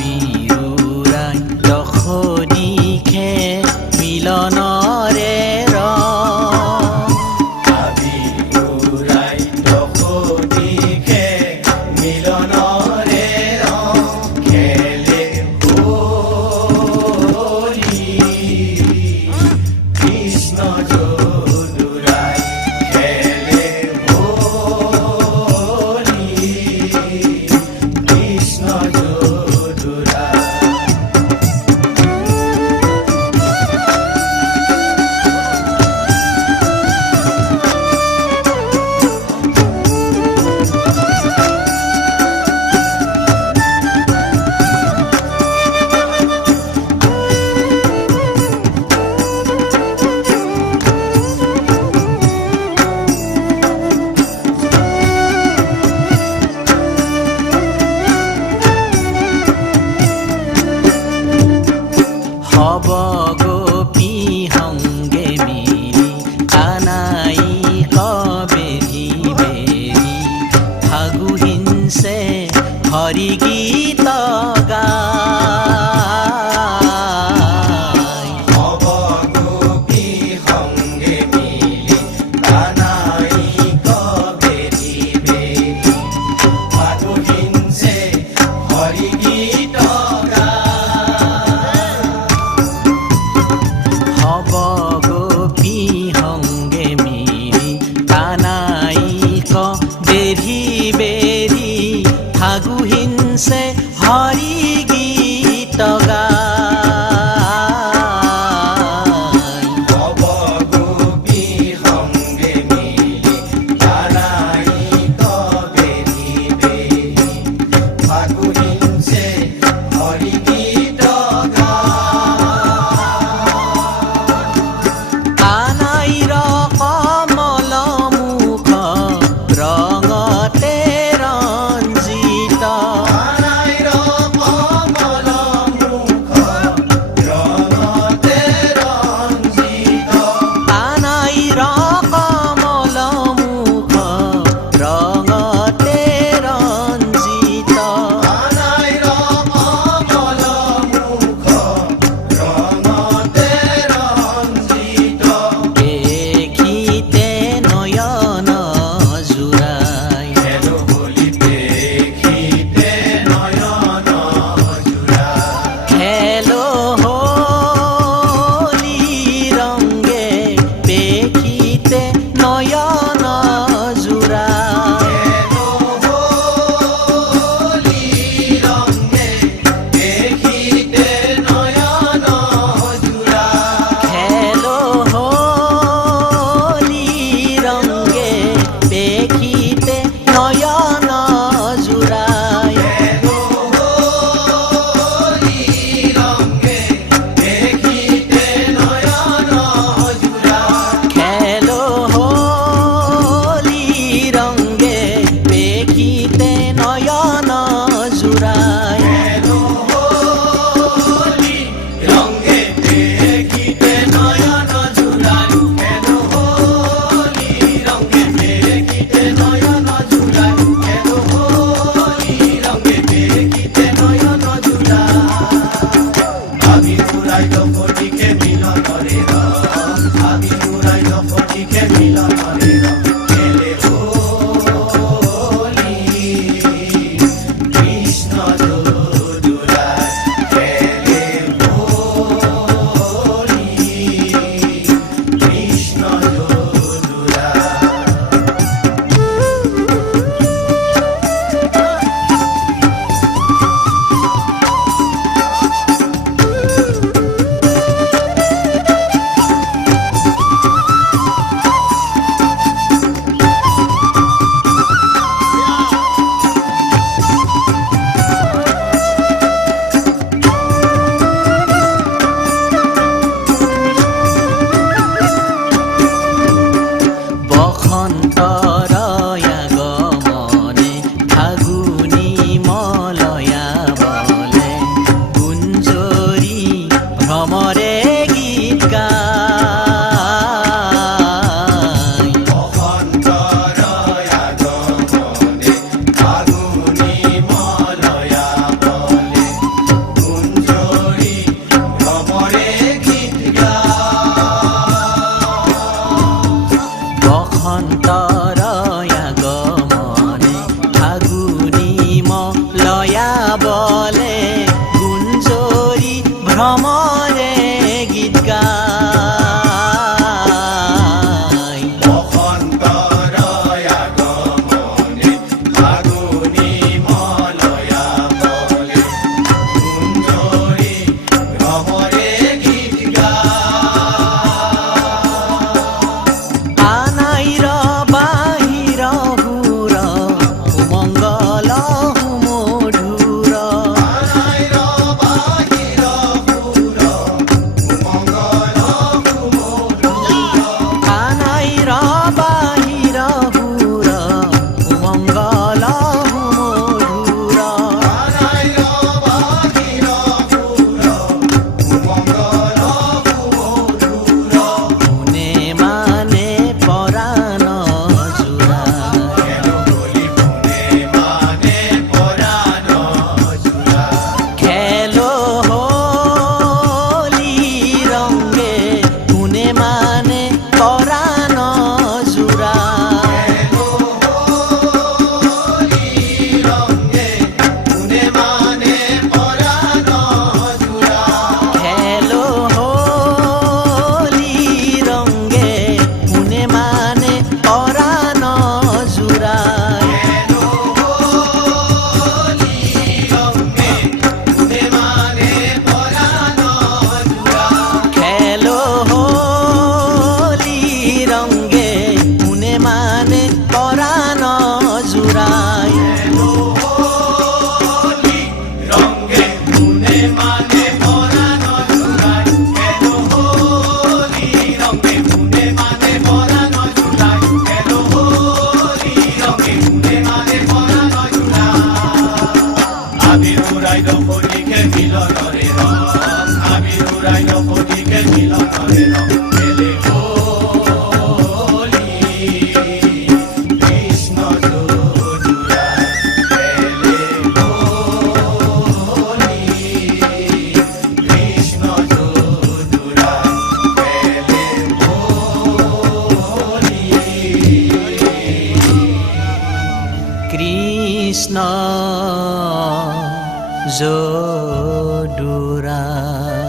আবিৰুৰাই দশনী আমি উড়াইলো ফটিকে মিলনরে রং, আমি উড়াইলো ফটিকে মিলনরে রং। খেলে হোলি কৃষ্ণ যদুরায়, খেলে হোলি কৃষ্ণ যদুরায়। বলে গুঞ্জরি ভ্রমরে গীত গায়। বসন্তৰ আগমনে ফাগুনি মলয়া বলে, গুঞ্জৰি ভ্ৰমৰে গীত গায়। আনাইৰ বাহিৰ সুৰ সুমংগল সুমধুৰ, আনাইৰ বাহিৰ সুৰ সুমংগল সুমধুৰ, আনাইৰ বাহিৰ সুৰ সুমংগল সুমধুৰ। আনাইৰ বাহিৰ সুৰ সুমংগল সুমধুৰ। কোনে মানে পৰাণ জোৰা, খেলো হোলি কোনে মানে পৰাণ জোৰা, খেলো হোলি ৰংগে কোনে মানে পৰাণ জোৰা। খেলো হোলি ৰংগে কোনে মানে পৰাণ জোৰা, খেলো হোলি ৰংগে কোনে মানে পৰাণ জোৰা। খেলো হোলি ৰংগে কোনে মানে পৰাণ জোৰা, খেলো হোলি ৰংগে কোনে মানে পৰাণ জোৰাই। খেলো হোলি ৰংগে কোনে মানে পৰাণ জোৰাই, খেলো হোলি ৰংগে কোনে মানে পৰাণ জোৰাই, খেলো হোলি ৰংগে কোনে মানে পৰাণ জোৰাই। আমি উড়াইলো ফটিকে মিলনরে রং, আমি উড়াইলো ফটিকে মিলনরে রং। খেলে হোলি কৃষ্ণ যদুরায়, খেলে হোলি কৃষ্ণ যদুরায়, খেলে হোলি কৃষ্ণ যদুৰায়।